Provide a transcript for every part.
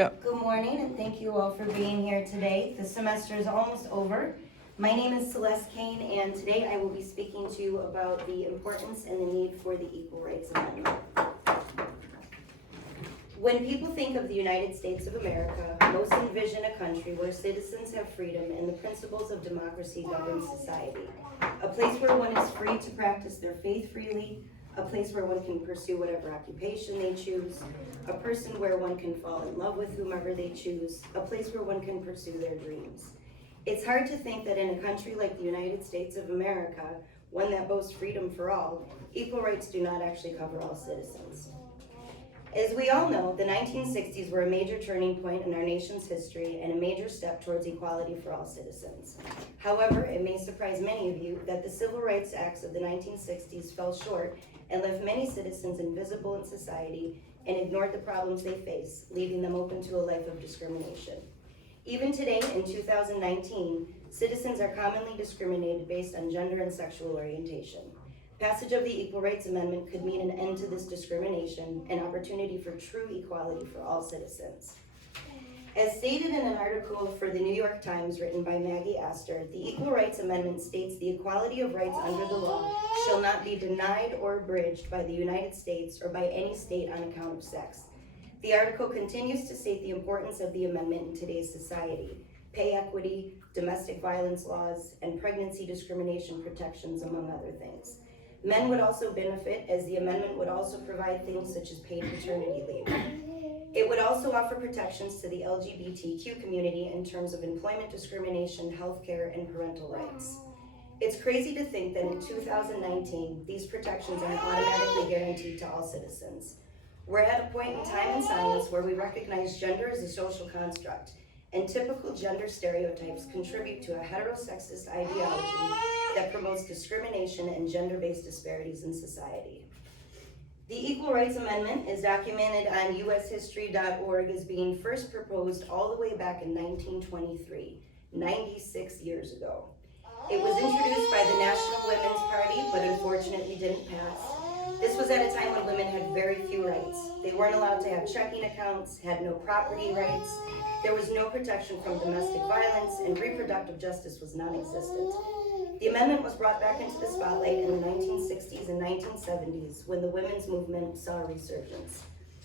Go. Good morning, and thank you all for being here today. The semester is almost over. My name is Celeste Kane, and today I will be speaking to you about the importance and the need for the Equal Rights Amendment. When people think of the United States of America, most envision a country where citizens have freedom and the principles of democracy govern society. A place where one is free to practice their faith freely, a place where one can pursue whatever occupation they choose, a person where one can fall in love with whomever they choose, a place where one can pursue their dreams. It's hard to think that in a country like the United States of America, one that boasts freedom for all, equal rights do not actually cover all citizens. As we all know, the 1960s were a major turning point in our nation's history and a major step towards equality for all citizens. However, it may surprise many of you that the Civil Rights Acts of the 1960s fell short and left many citizens invisible in society and ignored the problems they face, leaving them open to a life of discrimination. Even today, in 2019, citizens are commonly discriminated based on gender and sexual orientation. Passage of the Equal Rights Amendment could mean an end to this discrimination and opportunity for true equality for all citizens. As stated in an article for the New York Times written by Maggie Astor, the Equal Rights Amendment states the equality of rights under the law shall not be denied or abridged by the United States or by any state on account of sex. The article continues to state the importance of the amendment in today's society: pay equity, domestic violence laws, and pregnancy discrimination protections, among other things. Men would also benefit, as the amendment would also provide things such as paid paternity leave. It would also offer protections to the LGBTQ community in terms of employment discrimination, healthcare, and parental rights. It's crazy to think that in 2019, these protections aren't automatically guaranteed to all citizens. We're at a point in time in science where we recognize gender as a social construct, and typical gender stereotypes contribute to a heterosexist ideology that promotes discrimination and gender-based disparities in society. The Equal Rights Amendment is documented on ushistory.org as being first proposed all the way back in 1923, 96 years ago. It was introduced by the National Women's Party, but unfortunately didn't pass. This was at a time when women had very few rights. They weren't allowed to have checking accounts, had no property rights, there was no protection from domestic violence, and reproductive justice was non-existent. The amendment was brought back into the spotlight in the 1960s and 1970s when the women's movement saw a resurgence.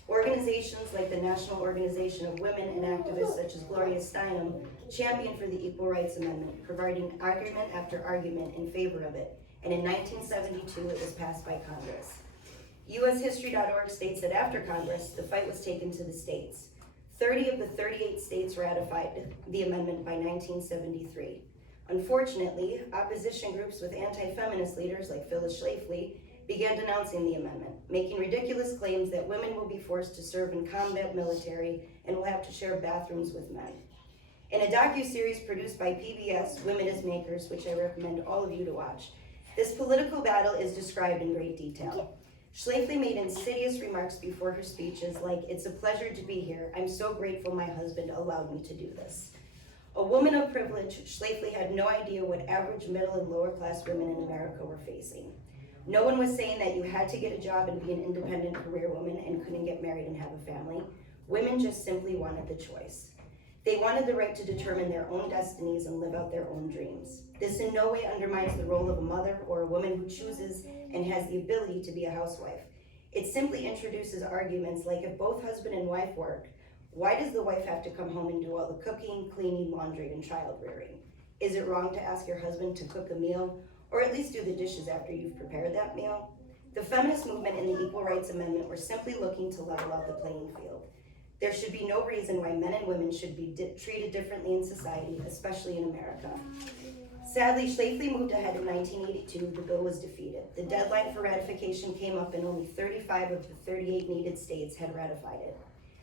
Organizations like the National Organization of Women and activists such as Gloria Steinem championed for the Equal Rights Amendment, providing argument after argument in favor of it, and in 1972 it was passed by Congress. ushistory.org states that after Congress, the fight was taken to the states. 30 of the 38 states ratified the amendment by 1973. Unfortunately, opposition groups with anti-feminist leaders like Phyllis Schlafly began denouncing the amendment, making ridiculous claims that women will be forced to serve in combat military and will have to share bathrooms with men. In a docu-series produced by PBS, Women as Makers, which I recommend all of you to watch, this political battle is described in great detail. Schlafly made insidious remarks before her speeches like, "It's a pleasure to be here. I'm so grateful my husband allowed me to do this." A woman of privilege, Schlafly had no idea what average middle and lower class women in America were facing. No one was saying that you had to get a job and be an independent career woman and couldn't get married and have a family. Women just simply wanted the choice. They wanted the right to determine their own destinies and live out their own dreams. This in no way undermines the role of a mother or a woman who chooses and has the ability to be a housewife. It simply introduces arguments like, if both husband and wife work, why does the wife have to come home and do all the cooking, cleaning, laundry, and child rearing? Is it wrong to ask your husband to cook a meal, or at least do the dishes after you've prepared that meal? The feminist movement and the Equal Rights Amendment were simply looking to level out the playing field. There should be no reason why men and women should be treated differently in society, especially in America. Sadly, Schlafly moved ahead in 1982. The bill was defeated. The deadline for ratification came up and only 35 of the 38 needed states had ratified it.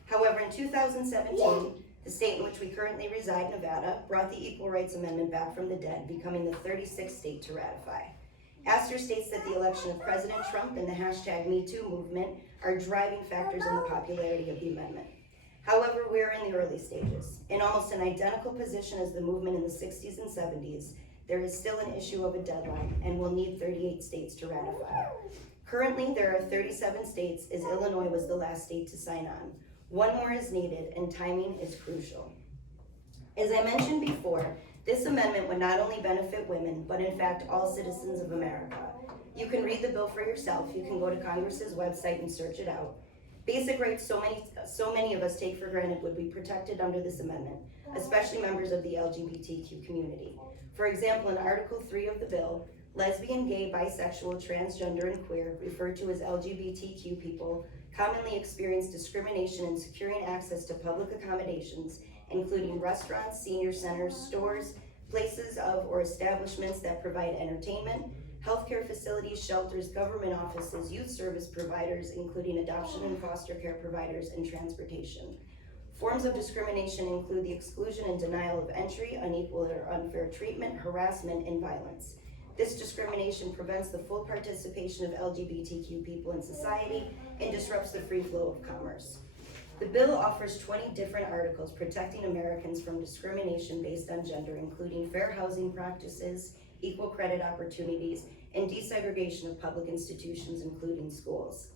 However, in 2017, the state in which we currently reside, Nevada, brought the Equal Rights Amendment back from the dead, becoming the 36th state to ratify. Astor states that the election of President Trump and the #MeToo movement are driving factors in the popularity of the amendment. However, we're in the early stages. In almost an identical position as the movement in the 60s and 70s, there is still an issue of a deadline and will need 38 states to ratify. Currently, there are 37 states, as Illinois was the last state to sign on. One more is needed, and timing is crucial. As I mentioned before, this amendment would not only benefit women, but in fact all citizens of America. You can read the bill for yourself. You can go to Congress's website and search it out. Basic rights so many of us take for granted would be protected under this amendment, especially members of the LGBTQ community. For example, in Article 3 of the bill, lesbian, gay, bisexual, transgender, and queer, referred to as LGBTQ people, commonly experience discrimination in securing access to public accommodations, including restaurants, senior centers, stores, places of or establishments that provide entertainment, healthcare facilities, shelters, government offices, youth service providers, including adoption and foster care providers, and transportation. Forms of discrimination include the exclusion and denial of entry, unequal or unfair treatment, harassment, and violence. This discrimination prevents the full participation of LGBTQ people in society and disrupts the free flow of commerce. The bill offers 20 different articles protecting Americans from discrimination based on gender, including fair housing practices, equal credit opportunities, and desegregation of public institutions, including schools.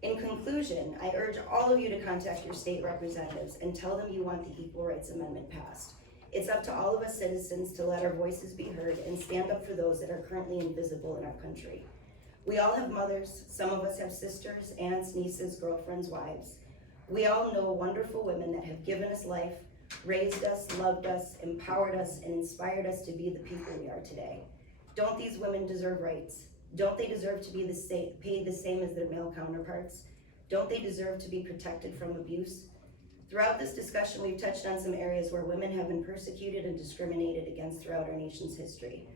In conclusion, I urge all of you to contact your state representatives and tell them you want the Equal Rights Amendment passed. It's up to all of us citizens to let our voices be heard and stand up for those that are currently invisible in our country. We all have mothers, some of us have sisters, aunts, nieces, girlfriends, wives. We all know wonderful women that have given us life, raised us, loved us, empowered us, and inspired us to be the people we are today. Don't these women deserve rights? Don't they deserve to be paid the same as their male counterparts? Don't they deserve to be protected from abuse? Throughout this discussion, we've touched on some areas where women have been persecuted and discriminated against throughout our nation's history.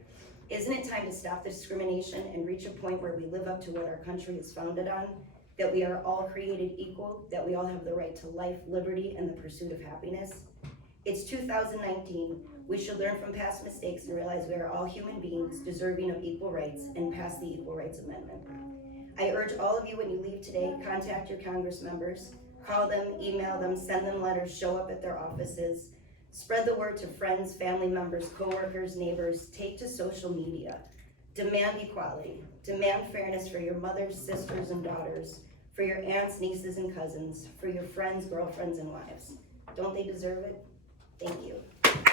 Isn't it time to stop the discrimination and reach a point where we live up to what our country is founded on? That we are all created equal, that we all have the right to life, liberty, and the pursuit of happiness? It's 2019. We should learn from past mistakes and realize we are all human beings deserving of equal rights and pass the Equal Rights Amendment. I urge all of you, when you leave today, contact your Congress members, call them, email them, send them letters, show up at their offices, spread the word to friends, family members, coworkers, neighbors, take to social media. Demand equality, demand fairness for your mothers, sisters, and daughters, for your aunts, nieces, and cousins, for your friends, girlfriends, and wives. Don't they deserve it? Thank you.